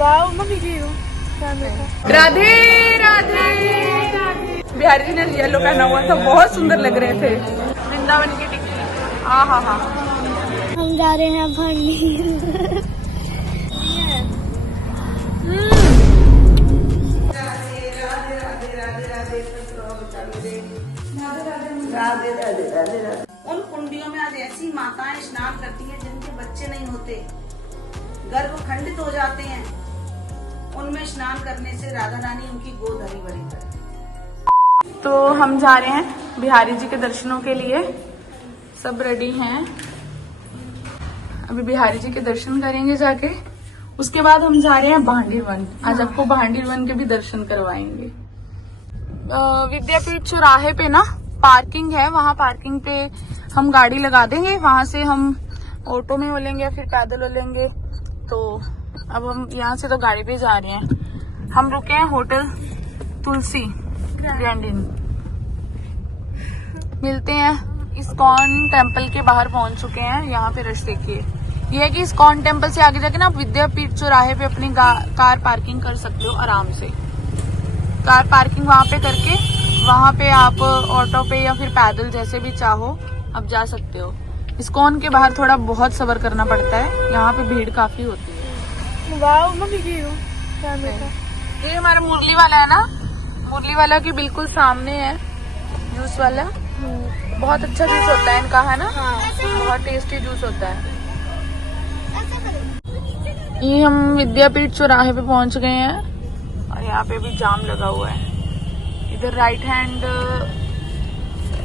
राधे राधे। बिहारी जी ने येलो पहना हुआ था, बहुत सुंदर लग रहे थे। वृंदावन की टिक्की, हाँ हाँ हाँ। हम जा रहे हैं भंडी। उन कुंडियों में आज ऐसी माताएं स्नान करती हैं जिनके बच्चे नहीं होते, गर्भ खंडित हो जाते हैं। उनमें स्नान करने से राधा रानी उनकी गोद हरी भरी करती। तो हम जा रहे हैं बिहारी जी के दर्शनों के लिए, सब रेडी हैं। अभी बिहारी जी के दर्शन करेंगे जाके, उसके बाद हम जा रहे हैं भांडीर वन। आज आपको भांडीर वन के भी दर्शन करवाएंगे। विद्यापीठ चौराहे पे ना पार्किंग है, वहाँ पार्किंग पे हम गाड़ी लगा देंगे, वहां से हम ऑटो में हो लेंगे या फिर पैदल हो लेंगे। तो अब हम यहाँ से तो गाड़ी पे जा रहे हैं। हम रुके हैं होटल तुलसी ग्रैंड इन। मिलते हैं। इस्कॉन टेम्पल के बाहर पहुंच चुके हैं। यहाँ पे रश देखिए। ये है कि इस्कॉन टेम्पल से आगे जाके ना आप विद्यापीठ चौराहे पे अपनी कार पार्किंग कर सकते हो आराम से। कार पार्किंग वहां पे करके वहां पे आप ऑटो पे या फिर पैदल जैसे भी चाहो आप जा सकते हो। इस्कॉन के बाहर थोड़ा बहुत सब्र करना पड़ता है, यहाँ पे भीड़ काफी होती है। ये हमारा मुरली वाला है ना, मुरली वाला के बिल्कुल सामने है जूस वाला। बहुत अच्छा जूस होता है इनका, है ना? बहुत टेस्टी जूस होता है। ये हम विद्यापीठ चौराहे पे पहुंच गए हैं और यहाँ पे भी जाम लगा हुआ है। इधर राइट हैंड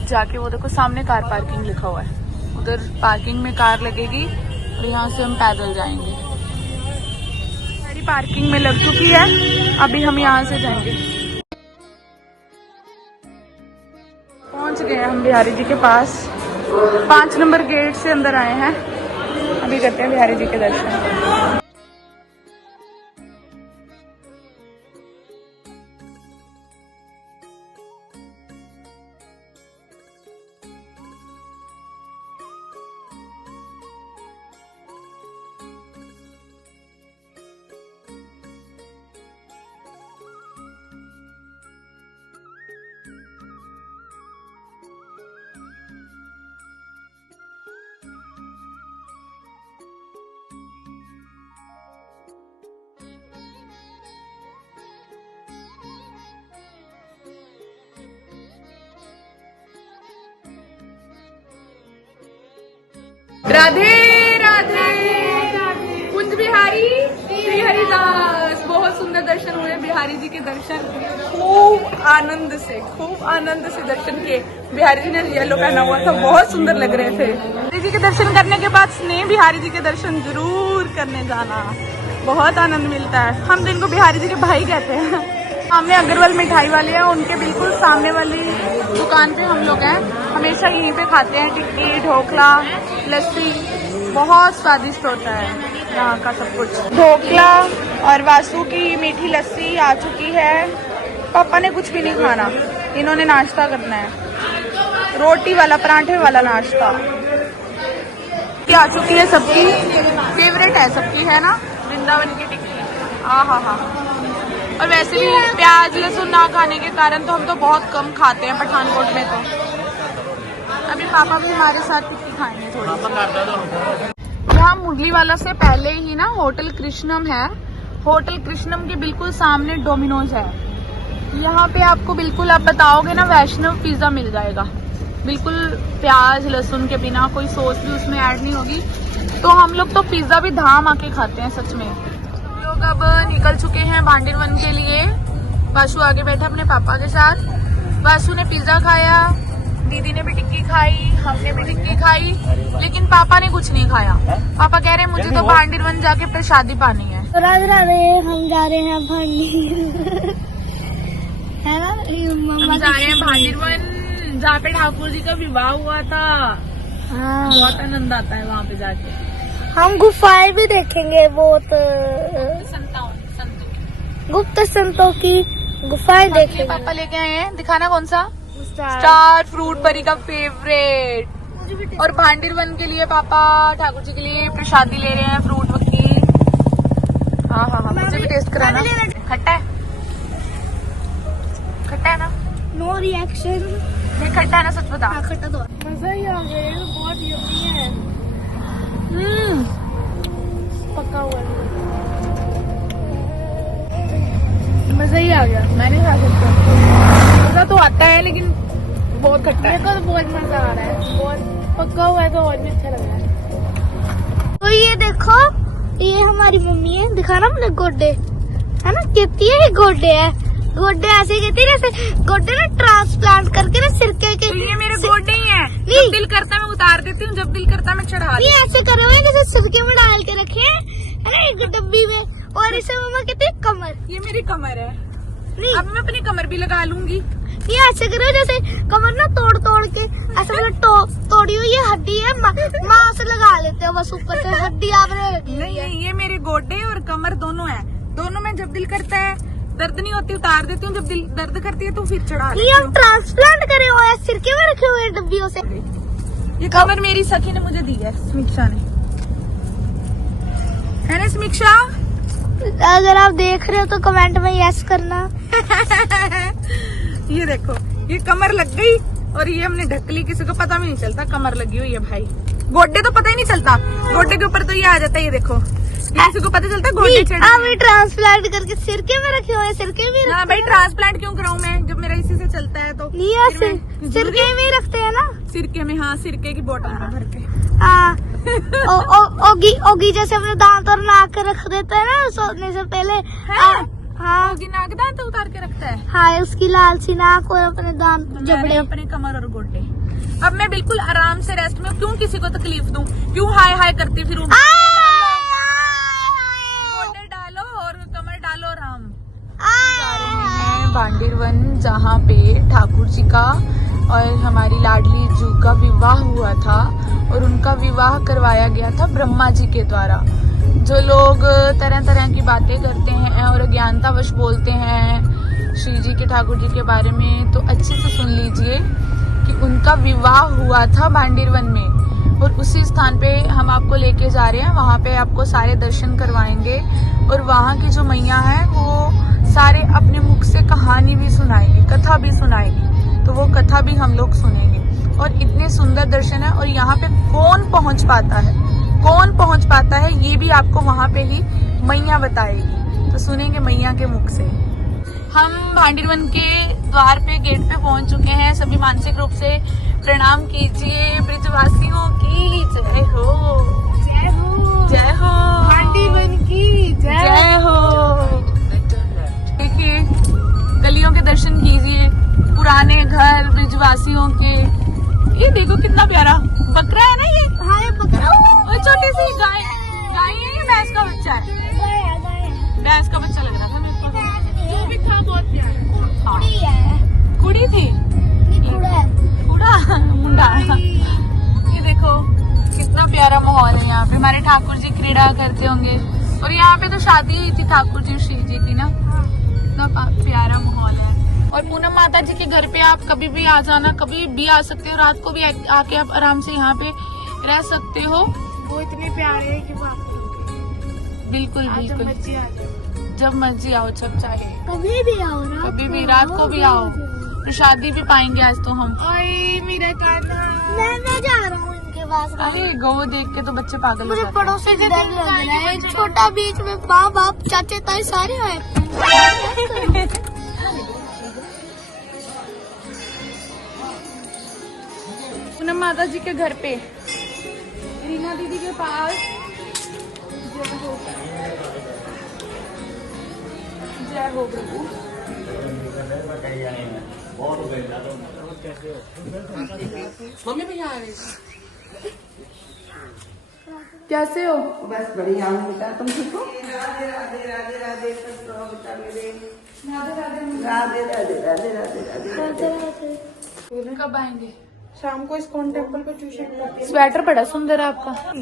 जाके वो देखो सामने कार पार्किंग लिखा हुआ है, उधर पार्किंग में कार लगेगी और यहाँ से हम पैदल जाएंगे। सारी पार्किंग में लग चुकी है, अभी हम यहाँ से जाएंगे। पहुंच गए हम बिहारी जी के पास। 5 नंबर गेट से अंदर आए हैं। अभी करते हैं बिहारी जी के दर्शन। राधे राधे। कुंज बिहारी श्री हरिदास। बहुत सुंदर दर्शन हुए बिहारी जी के दर्शन। खूब आनंद से दर्शन किए। बिहारी जी ने येलो पहना हुआ था, बहुत सुंदर लग रहे थे। बिहारी जी के दर्शन करने के बाद स्नेह बिहारी जी के दर्शन जरूर करने जाना, बहुत आनंद मिलता है। हम जिनको बिहारी जी के भाई कहते हैं। सामने अग्रवाल मिठाई वाले हैं, उनके बिल्कुल सामने वाली दुकान पे हम लोग हैं। हमेशा यहीं पे खाते हैं टिक्की, ढोकला, लस्सी। बहुत स्वादिष्ट होता है यहाँ का सब कुछ। ढोकला और वासु की मीठी लस्सी आ चुकी है। पापा ने कुछ भी नहीं खाना, इन्होंने नाश्ता करना है, रोटी वाला पराठे वाला नाश्ता। ये आ चुकी है, सबकी फेवरेट है, सबकी है ना, वृंदावन की टिक्की। हाँ हाँ हाँ। और वैसे भी प्याज लहसुन ना खाने के कारण तो हम तो बहुत कम खाते हैं पठानकोट में। तो अभी पापा भी हमारे साथ टिक्की खाएंगे थोड़ी। यहाँ मुरली वाला से पहले ही ना होटल कृष्णम है। होटल कृष्णम के बिल्कुल सामने डोमिनोज है। यहाँ पे आपको बिल्कुल, आप बताओगे ना, वैष्णव पिज्जा मिल जाएगा, बिल्कुल प्याज लहसुन के बिना, कोई सॉस भी उसमें ऐड नहीं होगी। तो हम लोग तो पिज्जा भी धाम आके खाते हैं सच में। लोग अब निकल चुके हैं भांडीर वन के लिए। वासु आगे बैठा अपने पापा के साथ। वासु ने पिज्जा खाया, दीदी ने भी टिक्की खाई, हमने भी टिक्की खाई, लेकिन पापा ने कुछ नहीं खाया। पापा कह रहे हैं मुझे तो भांडीर वन जाके प्रसादी पानी है। राधे राधे। हम जा रहे हैं भंडी, है ना? हम जा रहे हैं भांडीर वन, जहाँ पे ठाकुर जी का विवाह हुआ था। बहुत आनंद आता है वहाँ पे जाके। हम गुफाएं भी देखेंगे, बहुत गुप्त संतों की गुफाएं देखेंगे। पापा लेके आए हैं, दिखाना कौन सा? स्टार फ्रूट, परी का फेवरेट। और भांडीर वन के लिए पापा ठाकुर जी के लिए प्रसादी ले रहे हैं, फ्रूट की। हाँ हाँ हाँ, मुझे भी टेस्ट कराना। खट्टा है, खट्टा है ना? No reaction. नहीं खट्टा है ना, सच बता। खट्टा तो मजा ही आ गया, ये बहुत यम्मी है। पका हुआ है, मजा ही आ गया। मैं नहीं खा सकता, मजा तो आता है लेकिन बहुत खट्टा है। मेरे को तो बहुत मजा आ रहा है, बहुत पका हुआ है तो और भी अच्छा लग रहा है। तो ये देखो, ये हमारी मम्मी है, दिखाना अपने गोड्डे, है ना, कहती है ये गोड्डे है। गोड्डे ऐसे कहती है जैसे गोड्डे ना ट्रांसप्लांट करके ना सिरके के। तो ये मेरे गोड्डे ही हैं। जब दिल करता मैं उतार देती हूँ, जब दिल करता मैं चढ़ा देती ये ऐसे करे हुए जैसे सिरके में डाल के रखे हैं, है ना, एक डब्बी में। और इसे मम्मा कहती है कमर। हूँ। ये मेरी कमर है, नहीं, अब मैं अपनी कमर भी लगा लूंगी। ये ऐसे करे हुए जैसे कमर ना तोड़ तोड़ के ऐसे मतलब तोड़ी हुई ये हड्डी है, माँ से लगा लेते हो बस ऊपर से हड्डी आपने लगी हुई है। नहीं, ये मेरे गोड्डे और कमर दोनों है। दोनों में जब दिल करता है, दर्द नहीं होती उतार देती हूँ, जब दिल दर्द करती है तो फिर चढ़ा ये देती हम हूँ। ट्रांसप्लांट करे हुए हैं, सिरके में रखे हुए हैं डब्बियों से। ये कमर मेरी सखी ने मुझे दी है, समीक्षा ने, है ना समीक्षा? अगर आप देख रहे हो तो कमेंट में यस करना। ये देखो, ये कमर लग गई और ये हमने ढक ली, किसी को पता भी नहीं चलता कमर लगी हुई है भाई। गोड्डे तो पता ही नहीं चलता, गोड्डे के ऊपर तो ये आ जाता है। ये देखो, ये किसी को पता चलता है गोड्डे चढ़े। आपने ट्रांसप्लांट करके सिरके में रखे हुए हैं, सिरके में हाँ भाई, ट्रांसप्लांट क्यों कराऊं मैं जब मेरा इसी से चलता है तो। नहीं फिर मैं- सिरके में ही रखते हैं ना। सिरके में, हाँ, सिरके की बोतल में भर के। हाँ, ओगी जैसे अपने दांत और नाक रख देते हैं ना सोने से पहले। हाँ होगी नाक दांत उतार के रखता है। हाँ, उसकी लाल सी नाक और अपने दांत जबड़े। अपने कमर और गोड्डे। अब मैं बिल्कुल आराम से रेस्ट में, क्यों किसी को तकलीफ दूं, क्यों हाय हाय करती फिरूं। गोड्डे डालो और कमर डालो, आराम। जा रहे हैं बांडीर वन, जहाँ पे ठाकुर जी का और हमारी लाडली जू का विवाह हुआ था और उनका विवाह करवाया गया था ब्रह्मा जी के द्वारा। जो लोग तरह तरह की बातें करते हैं और अज्ञानतावश बोलते हैं श्री जी के, ठाकुर जी के बारे में, तो अच्छे से सुन लीजिए कि उनका विवाह हुआ था बांडीर वन में और उसी स्थान पे हम आपको लेके जा रहे हैं। वहाँ पे आपको सारे दर्शन करवाएंगे और वहाँ की जो मैया है वो सारे अपने मुख से कहानी भी सुनाएंगी, कथा भी सुनाएंगी, तो वो कथा भी हम लोग सुनेंगे। और इतने सुंदर दर्शन है, और यहाँ पे कौन पहुँच पाता है, कौन पहुँच पाता है, ये भी आपको वहाँ पे ही मैया बताएगी, तो सुनेंगे मैया के मुख से। हम भांडीर वन के द्वार पे, गेट पे पहुंच चुके हैं। सभी मानसिक रूप से प्रणाम कीजिए। ब्रिजवासियों की जय हो, जय हो, जय हो, भांडीर वन की जय हो। देखिए, गलियों के दर्शन कीजिए, पुराने घर ब्रिजवासियों के। ये देखो कितना प्यारा बकरा है ना ये। हाँ, ये बकरा और छोटी सी गाय, गाय है ये, भैंस का बच्चा है। भैंस का बच्चा लग रहा था मेरे को, जो भी था बहुत प्यारा। कुड़ी है, कुड़ी थी, कूड़ा है, कूड़ा मुंडा। ये देखो कितना प्यारा माहौल है यहाँ पे। हमारे ठाकुर जी क्रीड़ा करते होंगे और यहाँ पे तो शादी हुई थी ठाकुर जी श्री जी की ना। इतना प्यारा माहौल है। और पूनम माता जी के घर पे आप कभी भी आ जाना, कभी भी आ सकते हो, रात को भी आके आप आराम से यहाँ पे रह सकते हो। वो इतने प्यारे हैं कि वहाँ बिल्कुल बिल्कुल, जब मर्जी आओ, जब चाहे कभी भी आओ ना, कभी भी, रात को भी आओ। प्रसादी भी पाएंगे आज तो हम। मेरा कान्हा, मैं जा रहा हूँ इनके पास। अरे गौ देख के तो बच्चे पागल हो मुझे जाते हैं। पड़ोसी से डर लग रहा है। छोटा बीच में माँ बाप चाचे ताए सारे आए। पूनम माता जी के घर पे, रीना दीदी के पास। जय हो प्रभु। मम्मी भैया आ रहे, कैसे हो? बस बढ़िया हूँ बेटा, तुम ठीक हो? राधे राधे राधे राधे, खुश रहो बेटा मेरे। राधे राधे राधे राधे राधे राधे। कब आएंगे? शाम को इस्कॉन टेम्पल पे ट्यूशन। स्वेटर बड़ा सुंदर है आपका।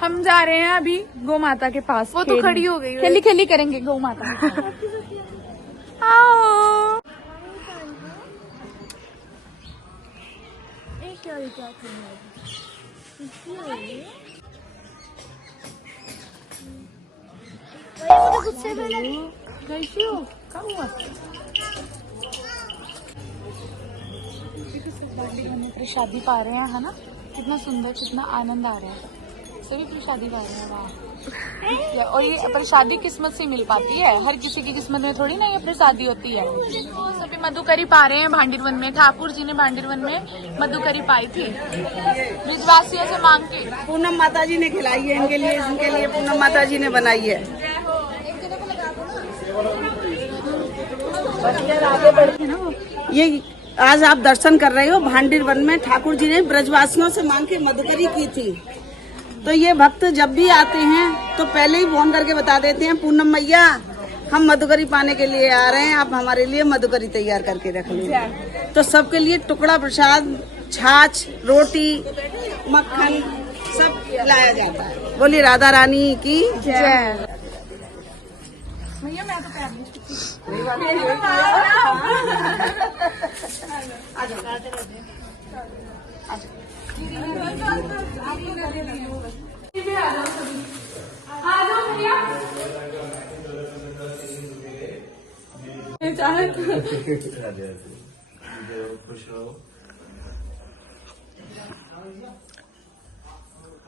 हम जा रहे हैं अभी गौ माता के पास। वो तो खड़ी हो गई है। खेली खेली करेंगे गौ माता। आओ। क्या गुस्से में लगी। कैसी हो? कब हुआ? प्रसादी पा रहे हैं, है ना? कितना सुंदर, कितना आनंद आ रहा है। सभी प्रसादी पा रहे हैं, वाह। और ये प्रसादी किस्मत से मिल पाती है, हर किसी की किस्मत में थोड़ी ना ये प्रसादी होती है। सभी मधुकरी पा रहे हैं भांडीरवन में। ठाकुर जी ने भांडीरवन में मधुकरी पाई थी ब्रिजवासियों से मांग के। पूनम माता जी ने खिलाई है इनके लिए पूनम माता जी ने बनाई है। ये आज आप दर्शन कर रहे हो भांडीरवन में। ठाकुर जी ने ब्रजवासियों से मांग के मधुकरी की थी। तो ये भक्त जब भी आते हैं तो पहले ही फोन करके बता देते हैं, पूनम मैया हम मधुकरी पाने के लिए आ रहे हैं, आप हमारे लिए मधुकरी तैयार करके रख लीजिए। तो सबके लिए टुकड़ा प्रसाद, छाछ, रोटी, मक्खन सब लाया जाता है। बोली राधा रानी की जय। भैया मैं तो पैर नहीं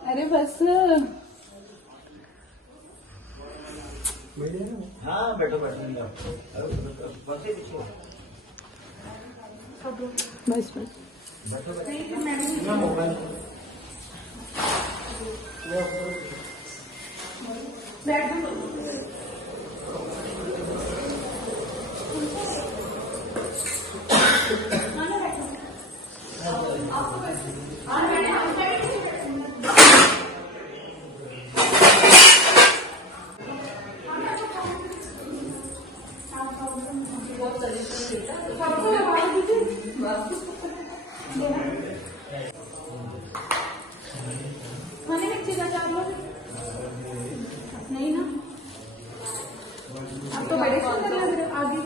अरे बस हाँ बैठो बस नहीं ना, अब तो बड़े सुंदर लग रहे आगे।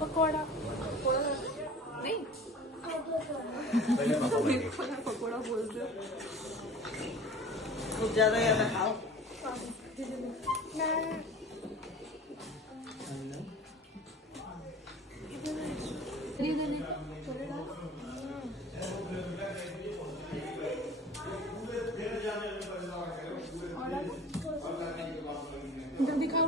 पकौड़ा नहीं पकौड़ा बोल रहे कुछ ज्यादा खाओ। दिखाओ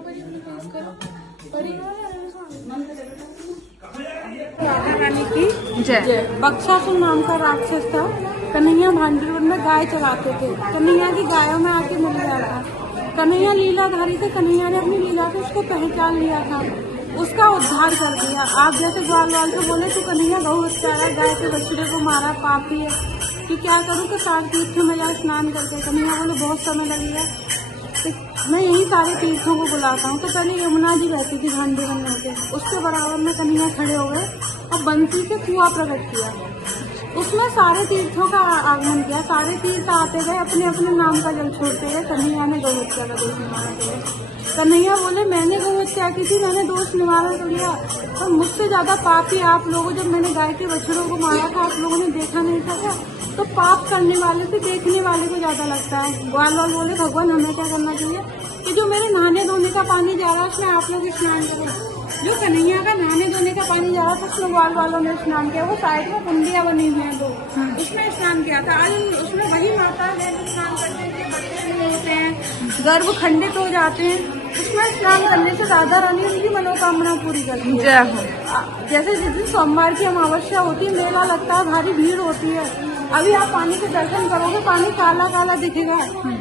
राधा रानी की जय। बक्सासुर नाम का राक्षस था। कन्हैया भांडीरवन में गाय चराते थे। कन्हैया की गायों में आके मिल गया था। कन्हैया लीलाधारी थे। कन्हैया ने अपनी लीला से उसको पहचान लिया था, उसका उद्धार कर दिया। आप जैसे ग्वाल वाल से बोले तो कन्हैया गौ हत्यारा, गाय के बछड़े को मारा, पापी है कि क्या करूँ कि सारे तीर्थ में जाए स्नान करके। कन्हैया बोले बहुत समय लगेगा, तो मैं यही सारे तीर्थों को बुलाता हूँ। तो पहले यमुना जी रहती थी भांडीरवन में के, उसके बराबर में कन्हैया खड़े हो गए और बंसी से कुआं प्रकट किया। उसमें सारे तीर्थों का आगमन किया। सारे तीर्थ आते गए, अपने अपने नाम का जल छोड़ते गए। कन्हैया ने गौ हत्या का दोष निवारण किया। कन्हैया बोले मैंने गौ हत्या की थी, मैंने दोष निवारण कर लिया, तो मुझसे ज्यादा पापी आप लोगों। जब मैंने गाय के बछड़ों को मारा था आप लोगों ने देखा नहीं था क्या? तो पाप करने वाले से देखने वाले को ज्यादा लगता है। ग्वाल वाल बोले भगवान हमें क्या करना चाहिए कि जो मेरे नहाने धोने का पानी जा रहा है उसमें आप लोग स्नान करो। जो कन्हैया का नहाने धोने का पानी जा रहा था उसमें ग्वाल वालों ने स्नान किया। वो साइड में कुंडियां बनी हुई हैं दो, उसमें स्नान किया था। आज उसमें वही माता है स्नान करने के बच्चे होते हैं, गर्भ खंडित हो जाते हैं। उसमें स्नान करने से राधा रानी उनकी मनोकामना पूरी करती है। जैसे जिस दिन सोमवार की अमावस्या होती है, मेला लगता है, भारी भीड़ होती है। अभी आप पानी के दर्शन करोगे, पानी काला काला दिखेगा।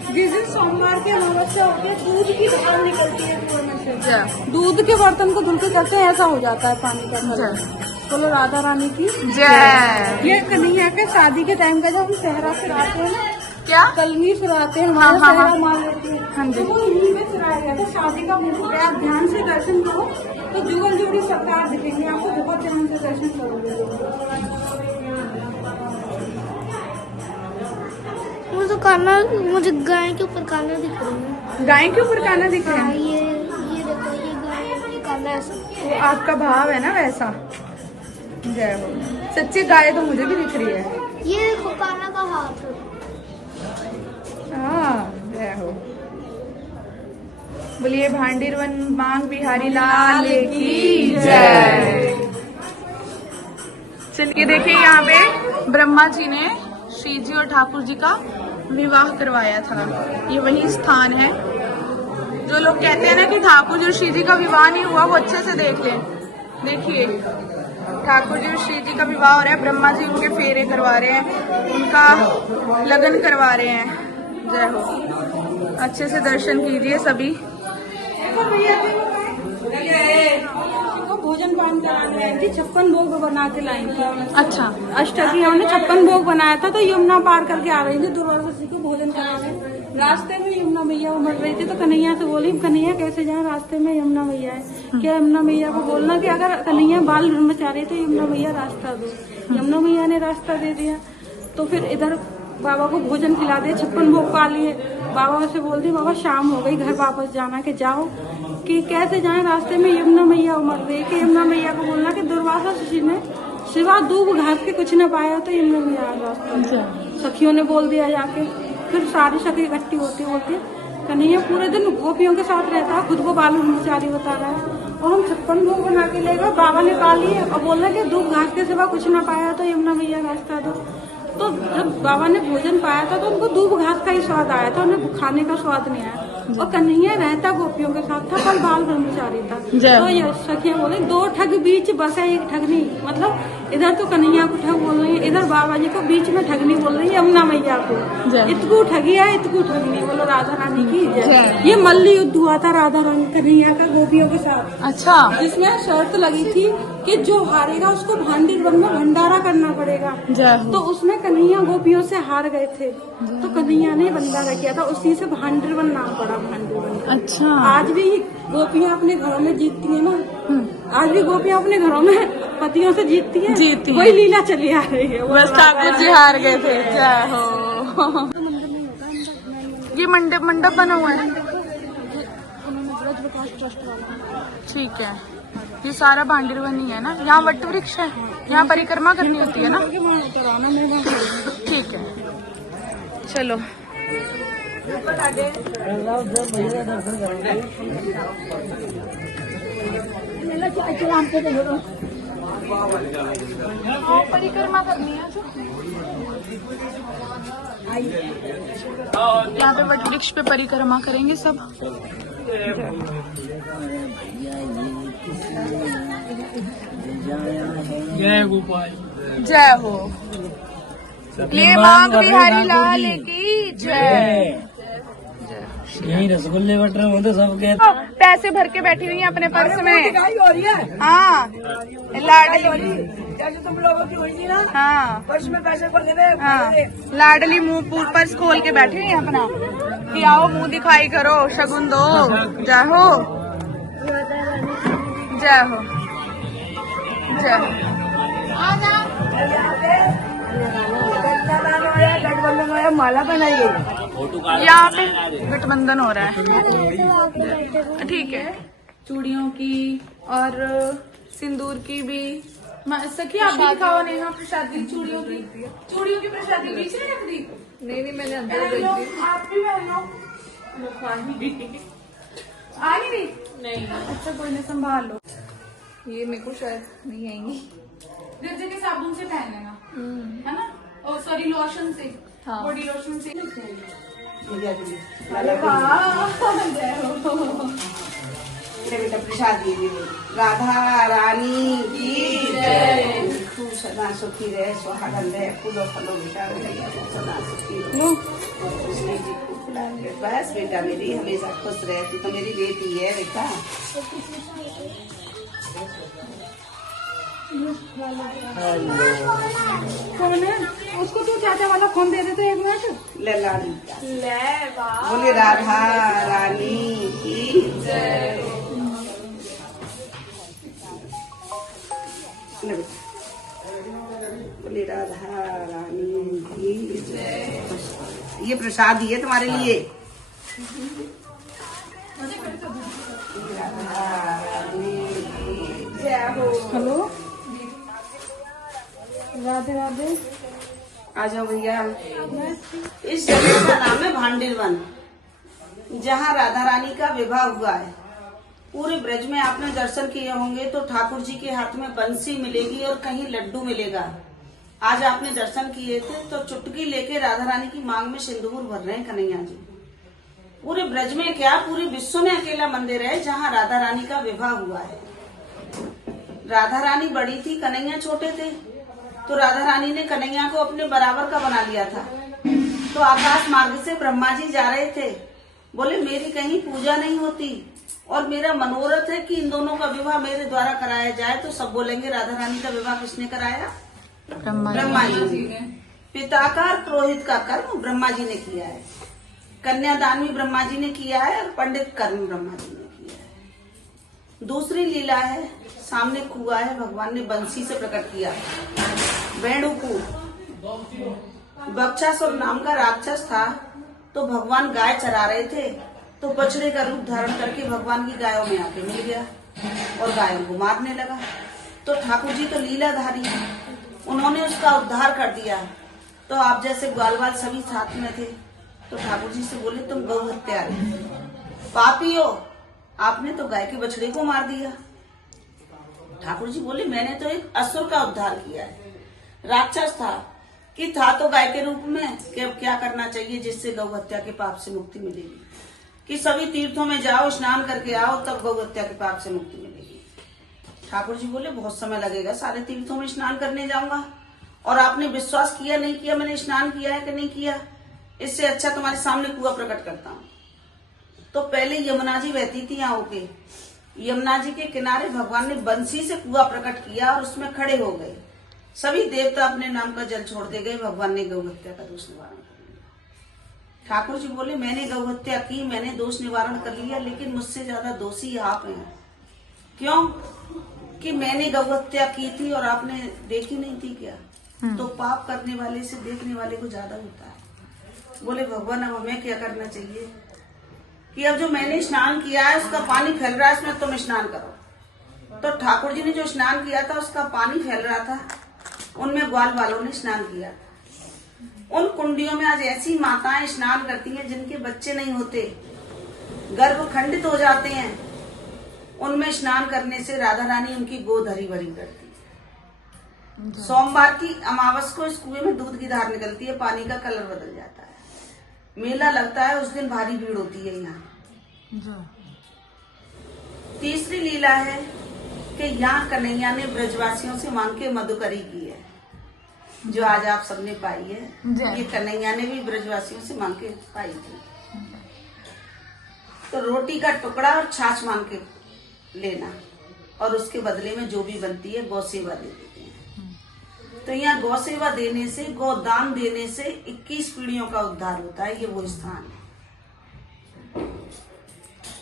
जिस दिन सोमवार की अमावस्या होती है, दूध की धार निकलती है कुएं में से। दूध के बर्तन को धुल के करते हैं, ऐसा हो जाता है पानी का कलर। बोलो राधा रानी की जय। ये कन्हैया के शादी के टाइम का जब हम सहरा फिराते हैं ना, क्या कलमी फिराते हैं, हमारा सहरा मार लेते हैं, तो वो यहीं पे फिराया गया था। शादी का मुहूर्त है, आप ध्यान से दर्शन करो तो जुगल जोड़ी सरकार दिखेंगे आपको। बहुत ध्यान से दर्शन करोगे। मुझे काना, मुझे गाय के ऊपर काना दिख रही है। गाय के ऊपर काना दिख रहा है। ये देखो, ये गाय, ये काना वैसा। वो आपका भाव है ना वैसा। जय हो। सच्ची गाय तो मुझे भी दिख रही है। ये देखो कान्हा का हाथ। हाँ जय हो। बोलिए भांडीरवन मांग बिहारी लाल की जय। चलिए देखिए यहाँ पे ब्रह्मा जी ने श्री जी और ठाकुर जी का विवाह करवाया था। ये वही स्थान है। जो लोग कहते हैं ना कि ठाकुर जी और श्री जी का विवाह नहीं हुआ, वो अच्छे से देख लें। देखिए ठाकुर जी और श्री जी का विवाह हो रहा है। ब्रह्मा जी उनके फेरे करवा रहे हैं, उनका लगन करवा रहे हैं। जय हो। अच्छे से दर्शन कीजिए सभी। को भोजन पान कराने आई थी, 56 भोग बना के लाई थी। अच्छा। अष्टकी हमने 56 भोग बनाया था, तो यमुना पार करके आ रही थी दुर्वासा जी को भोजन कराने। रास्ते में यमुना मैया उमड़ रही थी, तो कन्हैया से बोली कन्हैया कैसे जाए, रास्ते में यमुना मैया है। क्या यमुना मैया को बोलना कि अगर कन्हैया बाल ब्रह्मचारी तो यमुना मैया रास्ता दो। यमुना मैया ने रास्ता दे दिया। तो फिर इधर बाबा को भोजन खिला दिया, 56 भोग पा लिए। बाबा से बोल दी बाबा शाम हो गई, घर वापस जाना के जाओ। कि कैसे जाए, रास्ते में यमुना मैया उमड़ रही। कि यमुना मैया को बोलना कि दुर्वासा जी ने सिवा दूब घास के कुछ न पाया, तो यमुना मैया रास्ता। सखियों ने बोल दिया जाके। फिर सारी सखी इकट्ठी होती होती कन्हैया पूरे दिन गोपियों के साथ रहता है, खुद को बाल ब्रह्मचारी बता रहा है। और हम 56 भोग बना के ले गए, बाबा ने पा लिए और बोला कि दूब घास के सिवा कुछ न पाया, तो यमुना मैया रास्ता दो। तो जब बाबा ने भोजन पाया था, तो उनको दूब घास का ही स्वाद आया था, उन्हें खाने का स्वाद नहीं आया। और कन्हैया रहता गोपियों के साथ था, पर बाल ब्रह्मचारी था। तो ये सखिया बोले 2 ठग बीच बसा 1 ठगनी। मतलब इधर तो कन्हैया को ठग बोल रही है, इधर बाबा जी को बीच में ठगनी बोल रही है यमुना मैया को। इतकू ठगी है, इतकू ठगनी। बोलो राधा रानी की जय। ये मल्ल युद्ध हुआ था राधा रानी कन्हैया का गोपियों के साथ। अच्छा। जिसमें शर्त लगी थी कि जो हारेगा उसको भांडीर वन में भंडारा करना पड़ेगा। तो उसमें कन्हैया गोपियों से हार गए थे, तो कन्हैया ने भंडारा किया था, उसी से भांडीर वन नाम पड़ा। भांडीर वन। अच्छा। आज भी गोपियां अपने घरों में जीतती है ना, आज भी गोपियां अपने घरों में पतियों से जीतती है। वही लीला चली आ रही है। बस ठाकुर जी हार गए थे। जय हो। ये मंडप बना हुआ है। ठीक है। ये सारा भांडीरवन ही है ना। यहाँ वट वृक्ष है, यहाँ परिक्रमा करनी होती है ना। ठीक है चलो। परिक्रमा करनी है जो यहाँ पे वट वृक्ष पे परिक्रमा करेंगे सब। जय गोपाल जय हो। ये मांग बिहारी लाल की जय। यही रसगुल्ले बट रहे होते सबके। पैसे भर के बैठी हुई है अपने पर्स में। हाँ लाडली। जैसे तुम लोगों की हुई थी ना, हाँ पर्स में पैसे पड़ गए। हाँ लाडली मुंह पर्स खोल के बैठी हुई है अपना कि आओ मुंह दिखाई करो, शगुन दो। जय हो। जय हो। जय हो। गठबंधन होया, माला बनाई गई। यहाँ पे गठबंधन हो रहा है। ठीक है। चूड़ियों की और सिंदूर की भी। सखी आप भी दिखाओ नेहा प्रसादी चूड़ियों की प्रसादी बीच में रख दी। नहीं मैंने अंदर रख दी। आप भी पहनो। आ नहीं। अच्छा कोई नहीं, संभाल लो। ये मेरे को शायद नहीं आएंगी। गर्जे के साबुन से पहन लेना, है ना। और सॉरी लोशन से, बॉडी लोशन से। अरे बेटा प्रसाद दीजिए। राधा रानी की जय। खूब सदा सुखी रहे, सुहागन रहे, फूलो फलो बेटा सदा सुखी रहे। बस बेटा मेरी हमेशा खुश रहे, तू तो मेरी बेटी है बेटा। कौन है? उसको तू चाचा वाला फोन दे दे तो 1 मिनट। ले लाली बोले राधा रानी की जय। बोले राधा रानी की जय। ये प्रसाद है तुम्हारे लिए। राधा रानी हेलो, राधे राधे। आ जाओ भैया। इस जगह का नाम है भांडिर वन, जहाँ राधा रानी का विवाह हुआ है। पूरे ब्रज में आपने दर्शन किए होंगे तो ठाकुर जी के हाथ में बंसी मिलेगी और कहीं लड्डू मिलेगा। आज आपने दर्शन किए थे तो चुटकी लेके राधा रानी की मांग में सिंदूर भर रहे हैं कन्हैया जी। पूरे ब्रज में क्या, पूरे विश्व में अकेला मंदिर है जहाँ राधा रानी का विवाह हुआ है। राधा रानी बड़ी थी, कन्हैया छोटे थे, तो राधा रानी ने कन्हैया को अपने बराबर का बना लिया था। तो आकाश मार्ग से ब्रह्मा जी जा रहे थे, बोले मेरी कहीं पूजा नहीं होती और मेरा मनोरथ है कि इन दोनों का विवाह मेरे द्वारा कराया जाए। तो सब बोलेंगे राधा रानी का विवाह किसने कराया? ब्रह्मा जी ने। पिता का और पुरोहित का कर्म ब्रह्मा जी ने किया है, कन्यादान भी ब्रह्मा जी ने किया है और पंडित कर्म ब्रह्मा जी ने किया है। दूसरी लीला है, सामने कुआं है, भगवान ने बंसी से प्रकट किया। वेणुकू बक्षासुर नाम का राक्षस था, तो भगवान गाय चरा रहे थे, तो बछड़े का रूप धारण करके भगवान की गायों में आके मिल गया और गायों को मारने लगा। तो ठाकुर जी तो लीलाधारी, उन्होंने उसका उद्धार कर दिया। तो आप जैसे ग्वाल बाल सभी साथ में थे, तो ठाकुर जी से बोले तुम गौ हत्यारी पापी हो, आपने तो गाय के बछड़े को मार दिया। ठाकुर जी बोले मैंने तो एक असुर का उद्धार किया है, राक्षस था कि था तो गाय के रूप में, कि अब क्या करना चाहिए जिससे गौ हत्या के पाप से मुक्ति मिलेगी, कि सभी तीर्थों में जाओ स्नान करके आओ तब गौ हत्या के पाप से मुक्ति मिलेगी। ठाकुर जी बोले बहुत समय लगेगा, सारे तीर्थों में स्नान करने जाऊंगा और आपने विश्वास किया नहीं किया मैंने स्नान किया है कि नहीं किया, इससे अच्छा तुम्हारे सामने कुआं प्रकट करता हूँ। तो पहले यमुना जी बहती थी यहाँ होके, यमुना जी के किनारे भगवान ने बंसी से कुआं प्रकट किया और उसमें खड़े हो गए। सभी देवता अपने नाम का जल छोड़ दे गए, भगवान ने गौ हत्या का दोष निवारण कर लिया। ठाकुर जी बोले मैंने गौ हत्या की, मैंने दोष निवारण कर लिया, लेकिन मुझसे ज्यादा दोषी आप हैं। क्यों? कि मैंने गौ हत्या की थी और आपने देखी नहीं थी क्या? तो पाप करने वाले से देखने वाले को ज्यादा होता है। बोले भगवान अब हमें क्या करना चाहिए कि अब जो मैंने स्नान किया है उसका पानी फैल रहा है, इसमें तुम स्नान करो। तो ठाकुर जी ने जो स्नान किया था उसका पानी फैल रहा था, उनमें ग्वाल वालों ने स्नान किया था। उन कुंडियों में आज ऐसी माताएं स्नान करती हैं जिनके बच्चे नहीं होते, गर्भ खंडित हो जाते हैं। उनमें स्नान करने से राधा रानी उनकी गोद हरी भरी करती है। सोमवार की अमावस को इस कुएं में दूध की धार निकलती है, पानी का कलर बदल जाता है, मेला लगता है, उस दिन भारी भीड़ होती है यहाँ। तीसरी लीला है कि यहाँ कन्हैया ने ब्रजवासियों से मांग के मधुकरी की है, जो आज आप सबने पाई है। ये कन्हैया ने भी ब्रजवासियों से मांग के पाई थी। तो रोटी का टुकड़ा और छाछ मांग के लेना और उसके बदले में जो भी बनती है गौ सेवा दे देते हैं। तो यहाँ गौ सेवा देने से, गौ दान देने से 21 पीढ़ियों का उद्धार होता है। ये वो स्थान है।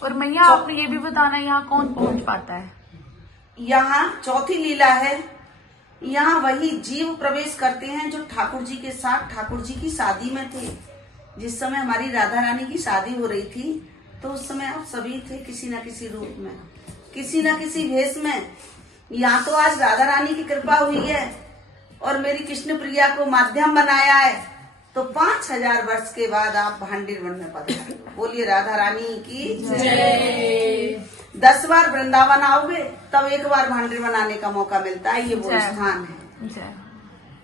और मैया आपने ये भी बताना यहाँ कौन पहुँच पाता है? यहाँ चौथी लीला है, यहाँ वही जीव प्रवेश करते हैं जो ठाकुर जी के साथ ठाकुर जी की शादी में थे। जिस समय हमारी राधा रानी की शादी हो रही थी तो उस समय आप सभी थे किसी न किसी रूप में, किसी न किसी भेष में। यहाँ तो आज राधा रानी की कृपा हुई है और मेरी कृष्ण प्रिया को माध्यम बनाया है, तो 5000 वर्ष के बाद आप भांडिर वन में पधारे। बोलिए राधा रानी की जय। 10 बार वृंदावन आओगे तब एक बार भांडिर वन आने का मौका मिलता है। ये वो स्थान है।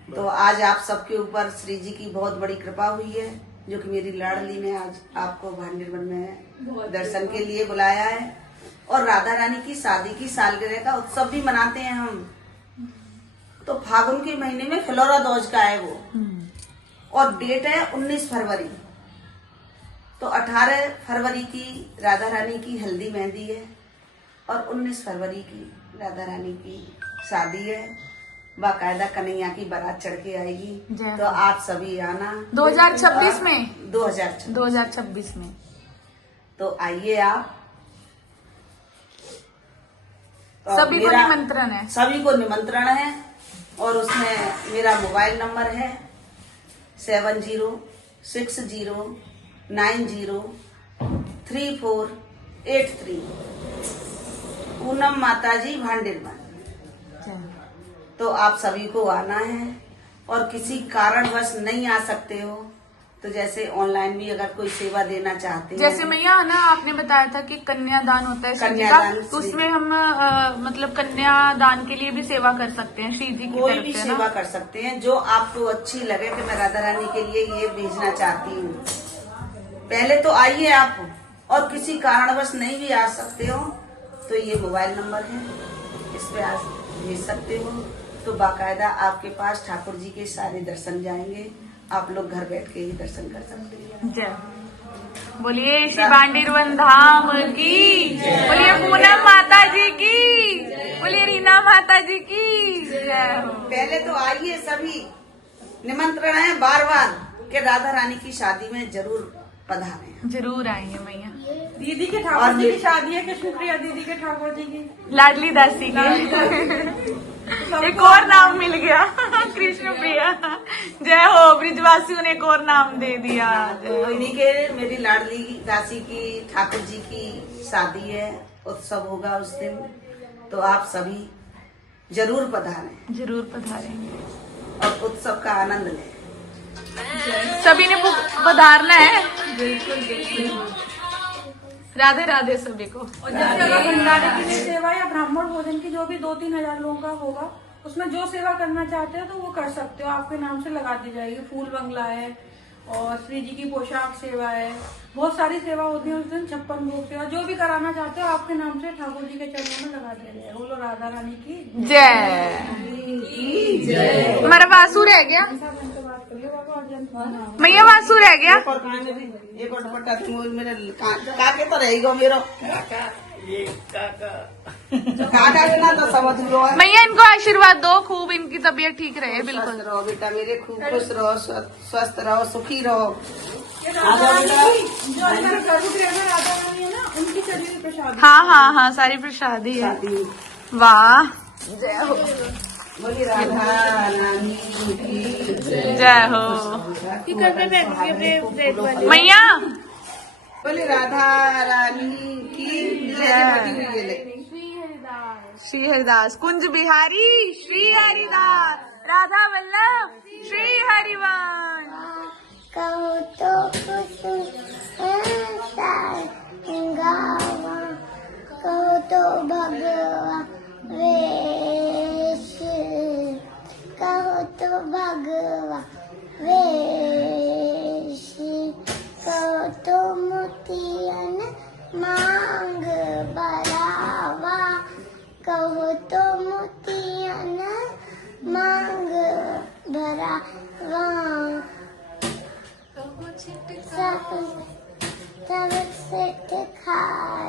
तो आज आप सबके ऊपर श्री जी की बहुत बड़ी कृपा हुई है, जो कि मेरी लाडली ने आज आपको भांडिर वन में दर्शन के लिए बुलाया है। और राधा रानी की शादी की सालगिरह का उत्सव भी मनाते हैं हम। तो फागुन के महीने में फिलौरा दौज का है वो, और डेट है 19 फरवरी। तो 18 फरवरी की राधा रानी की हल्दी मेहंदी है और 19 फरवरी की राधा रानी की शादी है। बाकायदा कन्हैया की बारात चढ़ के आएगी। तो आप सभी आना 2026 में 2026 में। तो आइए आप। सभी को निमंत्रण है। सभी को निमंत्रण है और उसमें मेरा मोबाइल नंबर है 7060903483। पूनम माताजी भांडिर वन। तो आप सभी को आना है। और किसी कारणवश नहीं आ सकते हो तो जैसे ऑनलाइन भी अगर कोई सेवा देना चाहते हैं, जैसे मैया ना आपने बताया था कि कन्यादान होता है श्री जी का, कन्यादान तो उसमें हम मतलब कन्यादान के लिए भी सेवा कर सकते हैं श्री जी की कोई तरफ भी से सेवा ना। कर सकते हैं जो आपको अच्छी लगे कि मैं राधा रानी के लिए ये भेजना चाहती हूँ। पहले तो आइए आप, और किसी कारणवश नहीं भी आ सकते हो तो ये मोबाइल नंबर है, इस पे आप भेज सकते हो। तो बाकायदा आपके पास ठाकुर जी के सारे दर्शन जाएंगे, आप लोग घर बैठ के ही दर्शन कर सकते हैं। जय बोलिए श्री बांडीरवन धाम की, बोलिए पूनम माता जी की, बोलिए रीना माता जी की जय हो। पहले तो आइए, सभी निमंत्रण है बार बार कि राधा रानी की शादी में जरूर पधारें। जरूर आएंगे मैया। दीदी के ठाकुर जी की शादी है, कृष्णप्रिया दीदी के ठाकुर जी की। लाडली दासी की एक और नाम मिल गया कृष्ण प्रिया। जय हो, ब्रिजवासियों ने एक और नाम दे दिया। तो इन्हीं के मेरी लाडली दासी की ठाकुर जी की शादी है, उत्सव होगा उस दिन, तो आप सभी जरूर पधारें जरूर पधारेंगे, और उत्सव का आनंद लें। सभी ने पधारना है। बिल्कुल बिल्कुल। राधे राधे सभी को। और जैसे अगर भंडारे की भी सेवा या ब्राह्मण भोजन की जो भी 2-3 हजार लोगों का होगा, उसमें जो सेवा करना चाहते हो तो वो कर सकते हो, आपके नाम से लगा दी जाएगी। फूल बंगला है और श्री जी की पोशाक सेवा है, बहुत सारी सेवा होती है उस दिन। 56 भोग सेवा, जो भी कराना चाहते हो आपके नाम से ठाकुर जी के चरणों में लगा दिया जाएगा। बोलो राधा रानी की जय। हमारा वासु रह गया बात करिए बाबा। और जन मैया, वासु रह गया। एक और दुपट्टा तुम मेरे काके तो रहेगा मेरो काका बिना तो समझ लो। मैया इनको आशीर्वाद दो, खूब इनकी तबीयत ठीक रहे। बिल्कुल स्वस्थ रहो बेटा मेरे, खूब खुश रहो, स्वस्थ रहो, सुखी रहो। जो हमारे गर्भगृह में राधा रानी है ना, उनकी चली हुई प्रसाद। हाँ हाँ हाँ, सारी प्रसादी है। वाह, जय हो, बोली राधा रानी की जय हो मैया। बोली राधा रानी की जय। श्री हरिदास कुंज बिहारी श्री हरिदास, राधा वल्लभ श्री हरिवंश। कहो तो कुछ गावा, कहो तो भगवा वेश, कहो तो भगवा वेश, कहो तो मोतियन मांग बरावा, कहो तो मोतियन मांग भरावा। सब सिट खाए